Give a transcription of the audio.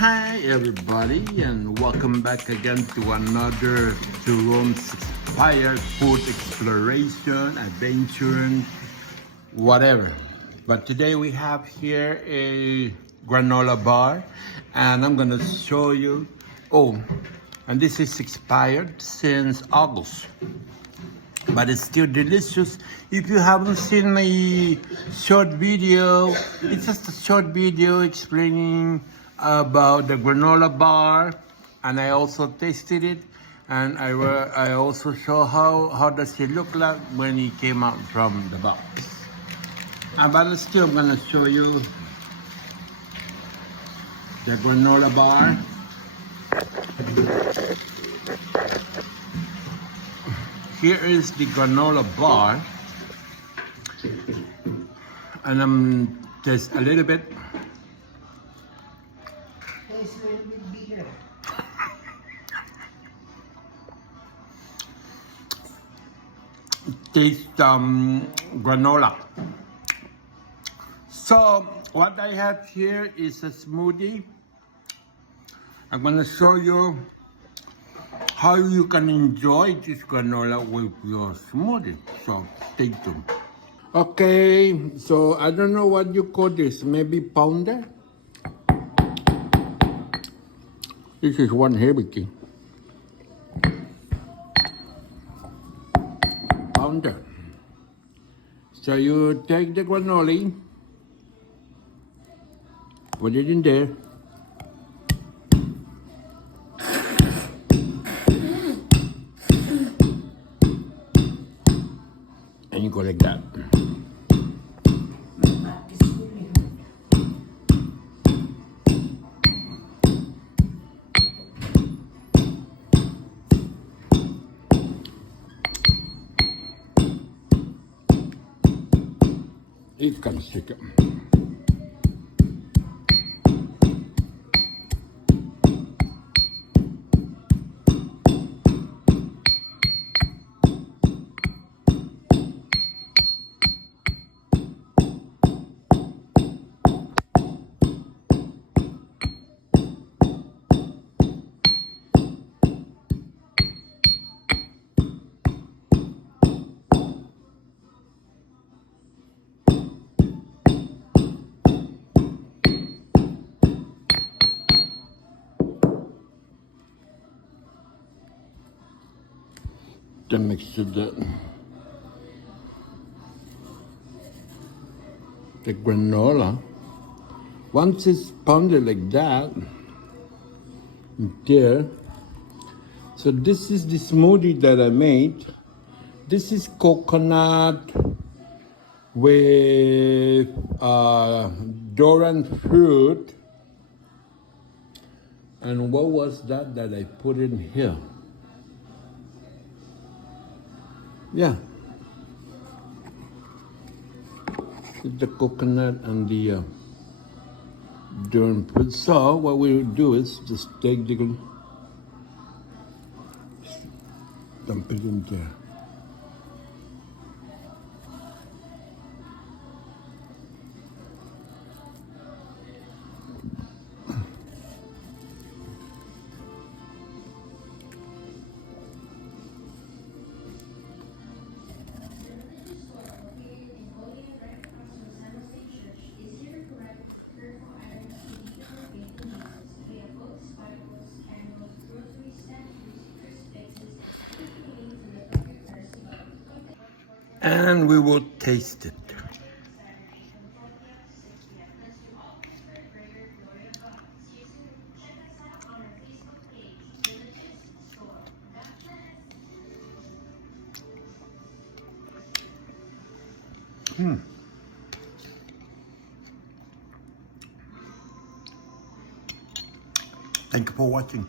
Hi everybody, and welcome back again to another Jerome's Inspired Food Exploration, Adventure, whatever. But today we have here a granola bar, and I'm gonna show you. Oh, and this is expired since August, but it's still delicious. If you haven't seen my short video, it's just a short video explaining about the granola bar, and I also tasted it, and I also show how does it look like when it came out from the box. But still, I'm gonna show you the granola bar. Here is the granola bar, and I'm just a little bit. Taste granola. So what I have here is a smoothie. I'm gonna show you how you can enjoy this granola with your smoothie. So stay tuned. Okay, so I don't know what you call this, maybe pounder? This is one heavy king. Pounder. So you take the granola, put it in there. And you go like that. It's kind of sticky. Then mix the granola. Once it's pounded like that, there. So this is the smoothie that I made. This is coconut with Durian fruit. And what was that I put in here? Yeah. It's the coconut and the Durian fruit. So what we do is just take the dump it in there. And we will taste it. Thank you for watching.